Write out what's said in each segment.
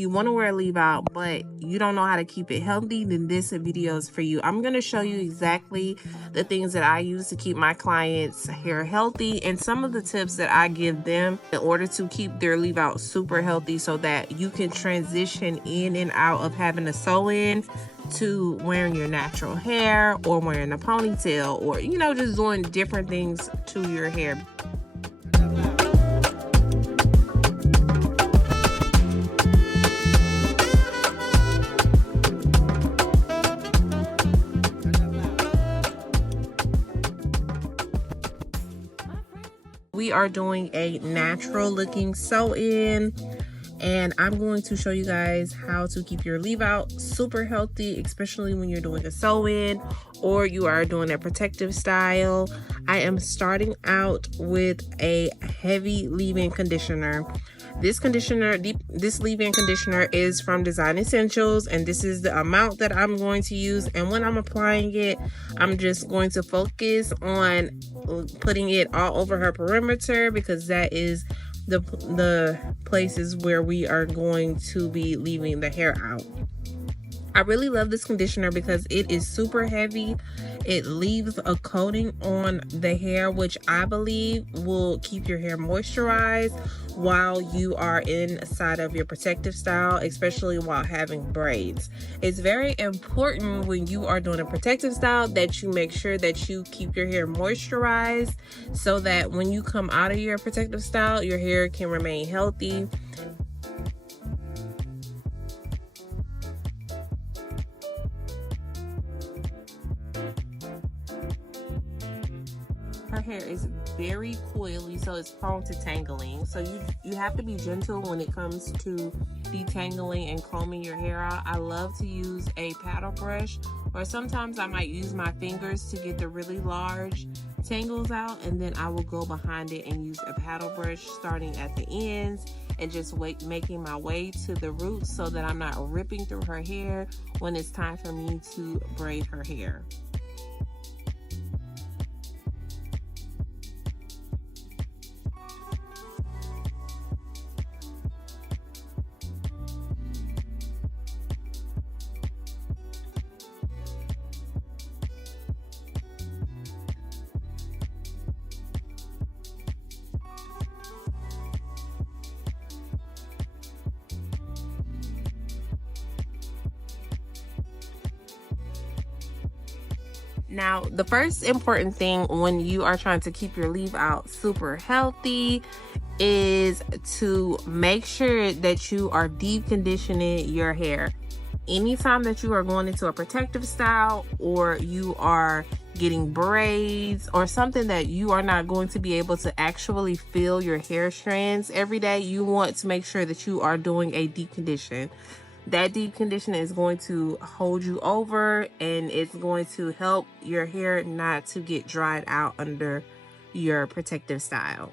You want to wear a leave out, but you don't know how to keep it healthy, then this video is for you. I'm going to show you exactly the things that I use to keep my clients' hair healthy and some of the tips that I give them in order to keep their leave out super healthy so that you can transition in and out of having a sew-in to wearing your natural hair or wearing a ponytail or, you know, just doing different things to your hair. We are doing a natural looking sew-in, and I'm going to show you guys how to keep your leave out super healthy, especially when you're doing a sew-in or you are doing a protective style. I am starting out with a heavy leave-in conditioner. This leave-in conditioner is from Design Essentials, and this is the amount that I'm going to use. And when I'm applying it, I'm just going to focus on putting it all over her perimeter, because that is the places where we are going to be leaving the hair out. I really love this conditioner because it is super heavy. It leaves a coating on the hair, which I believe will keep your hair moisturized while you are inside of your protective style, especially while having braids. It's very important when you are doing a protective style that you make sure that you keep your hair moisturized so that when you come out of your protective style, your hair can remain healthy. Her hair is very coily, so it's prone to tangling. So you have to be gentle when it comes to detangling and combing your hair out. I love to use a paddle brush, or sometimes I might use my fingers to get the really large tangles out, and then I will go behind it and use a paddle brush starting at the ends and just making my way to the roots so that I'm not ripping through her hair when it's time for me to braid her hair. Now, the first important thing when you are trying to keep your leave out super healthy is to make sure that you are deep conditioning your hair. Anytime that you are going into a protective style, or you are getting braids or something that you are not going to be able to actually feel your hair strands every day, you want to make sure that you are doing a deep condition. That deep condition is going to hold you over, and it's going to help your hair not to get dried out under your protective style.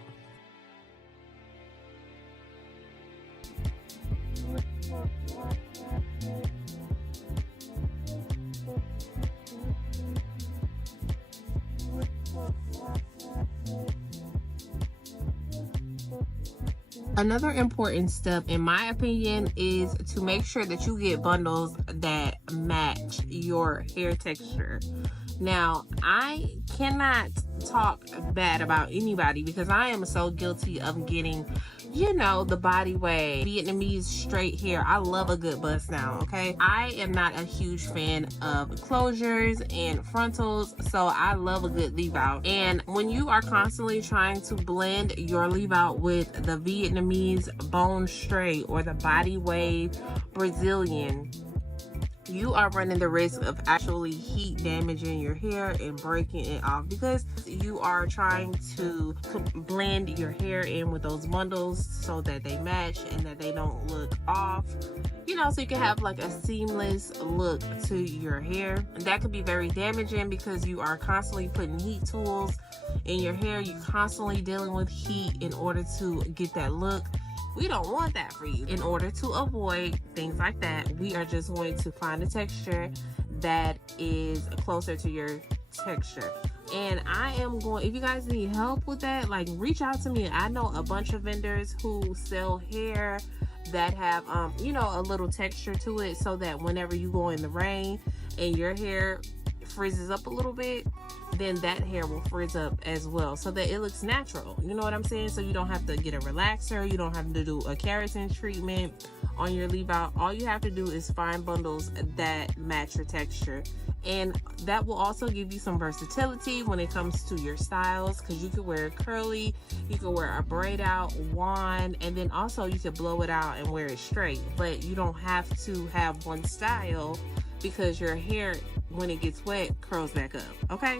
Another important step, in my opinion, is to make sure that you get bundles that match your hair texture. Now, I cannot talk bad about anybody because I am so guilty of getting, you know, the body wave, Vietnamese straight hair. I love a good bust down, okay? I am not a huge fan of closures and frontals, so I love a good leave out. And when you are constantly trying to blend your leave out with the Vietnamese bone straight or the body wave Brazilian, you are running the risk of actually heat damaging your hair and breaking it off, because you are trying to blend your hair in with those bundles so that they match and that they don't look off, you know, so you can have like a seamless look to your hair. And that could be very damaging because you are constantly putting heat tools in your hair. You're constantly dealing with heat in order to get that look. We don't want that for you. In order to avoid things like that, we are just going to find a texture that is closer to your texture. And I am going, if you guys need help with that, like, reach out to me. I know a bunch of vendors who sell hair that have you know, a little texture to it, so that whenever you go in the rain and your hair frizzes up a little bit, then that hair will frizz up as well, so that it looks natural. You know what I'm saying? So you don't have to get a relaxer, you don't have to do a keratin treatment on your leave out. All you have to do is find bundles that match your texture, and that will also give you some versatility when it comes to your styles, because you could wear it curly, you could wear a braid out, wand, and then also you could blow it out and wear it straight. But you don't have to have one style, because your hair, when it gets wet, curls back up. Okay?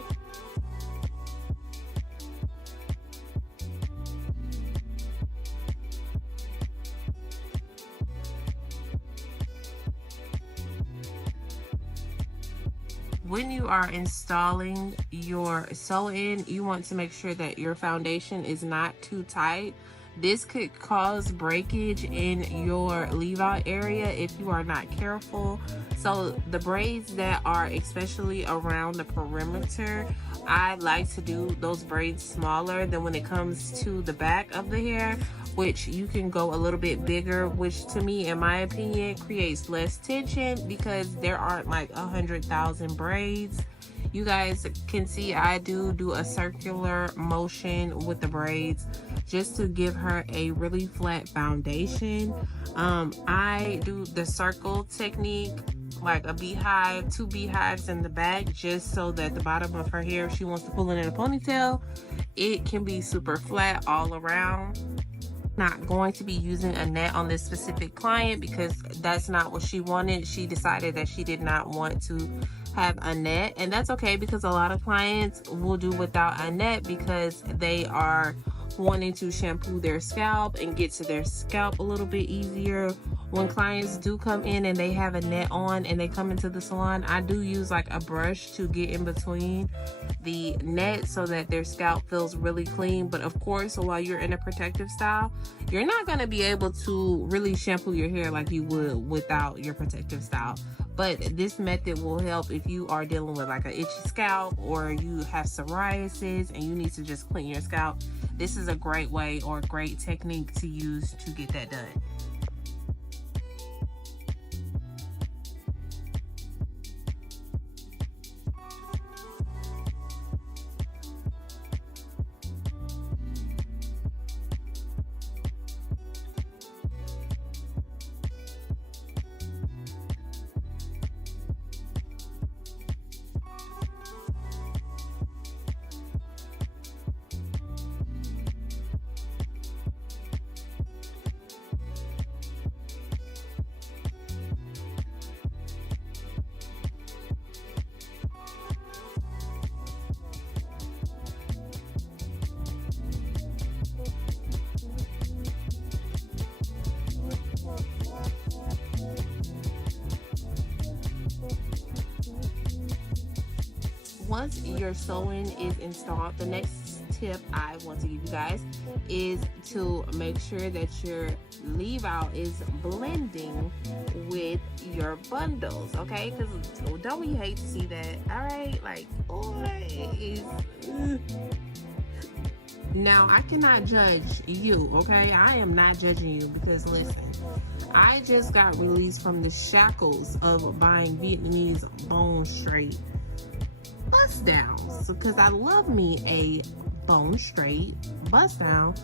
When you are installing your sew-in, you want to make sure that your foundation is not too tight. This could cause breakage in your leave-out area if you are not careful. So the braids that are especially around the perimeter, I like to do those braids smaller than when it comes to the back of the hair, which you can go a little bit bigger, which to me, in my opinion, creates less tension because there aren't like 100,000 braids. You guys can see I do a circular motion with the braids just to give her a really flat foundation. I do the circle technique, like a beehive, 2 beehives in the back, just so that the bottom of her hair, if she wants to pull it in a ponytail, it can be super flat all around. Not going to be using a net on this specific client because that's not what she wanted. She decided that she did not want to have a net, and that's okay, because a lot of clients will do without a net because they are wanting to shampoo their scalp and get to their scalp a little bit easier. When clients do come in and they have a net on and they come into the salon, I do use like a brush to get in between the net so that their scalp feels really clean. But of course, while you're in a protective style, you're not going to be able to really shampoo your hair like you would without your protective style. But this method will help if you are dealing with like an itchy scalp, or you have psoriasis and you need to just clean your scalp. This is a great way or a great technique to use to get that done. Once your sew-in is installed, the next tip I want to give you guys is to make sure that your leave out is blending with your bundles, okay? Because don't we hate to see that? All right, like, boy, it is. Now, I cannot judge you, okay? I am not judging you, because listen, I just got released from the shackles of buying Vietnamese bone straight bust downs, because I love me a bone straight bust down,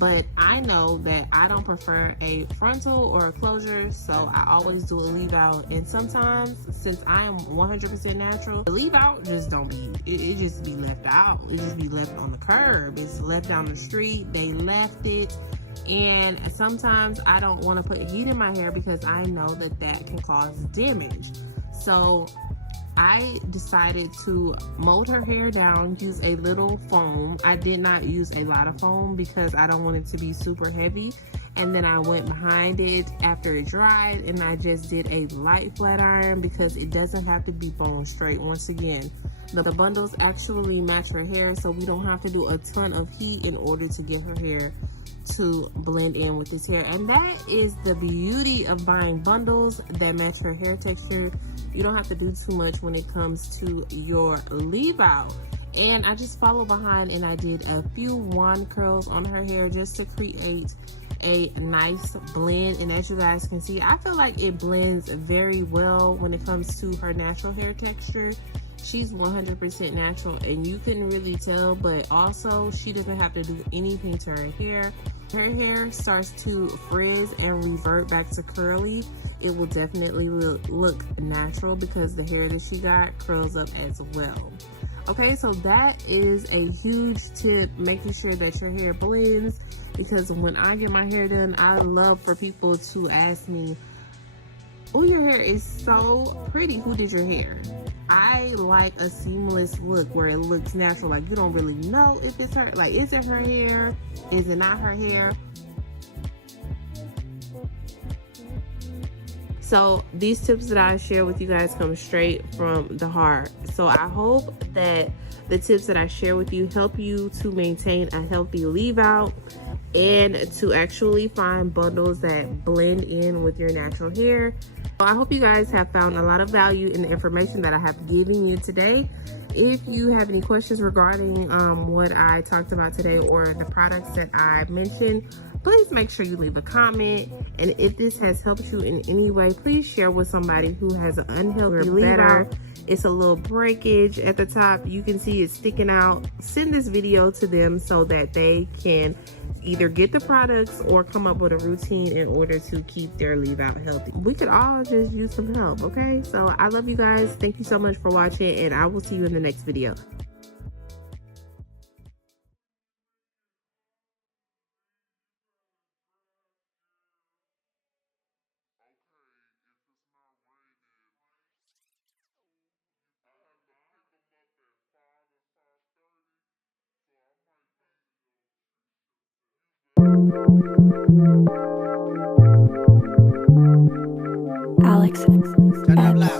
but I know that I don't prefer a frontal or a closure, so I always do a leave out. And sometimes, since I am 100% natural, the leave out just don't be, it just be left out. It just be left on the curb. It's left down the street. They left it. And sometimes I don't want to put heat in my hair because I know that that can cause damage. So I decided to mold her hair down, use a little foam. I did not use a lot of foam because I don't want it to be super heavy. And then I went behind it after it dried and I just did a light flat iron because it doesn't have to be bone straight. Once again, the bundles actually match her hair, so we don't have to do a ton of heat in order to get her hair to blend in with this hair. And that is the beauty of buying bundles that match her hair texture. You don't have to do too much when it comes to your leave out. And I just followed behind and I did a few wand curls on her hair just to create a nice blend, and as you guys can see, I feel like it blends very well when it comes to her natural hair texture. She's 100% natural, and you can really tell, but also she doesn't have to do anything to her hair. Her hair starts to frizz and revert back to curly. It will definitely look natural because the hair that she got curls up as well. Okay, so that is a huge tip, making sure that your hair blends, because when I get my hair done, I love for people to ask me, oh, your hair is so pretty, who did your hair? I like a seamless look where it looks natural, like you don't really know if it's her, like is it her hair, is it not her hair? So these tips that I share with you guys come straight from the heart. So I hope that the tips that I share with you help you to maintain a healthy leave out and to actually find bundles that blend in with your natural hair. I hope you guys have found a lot of value in the information that I have given you today. If you have any questions regarding what I talked about today or the products that I mentioned, please make sure you leave a comment. And if this has helped you in any way, please share with somebody who has an unhealthy leave out. It's a little breakage at the top. You can see it sticking out. Send this video to them so that they can either get the products or come up with a routine in order to keep their leave out healthy. We could all just use some help, okay? So I love you guys. Thank you so much for watching, and I will see you in the next video. Alex.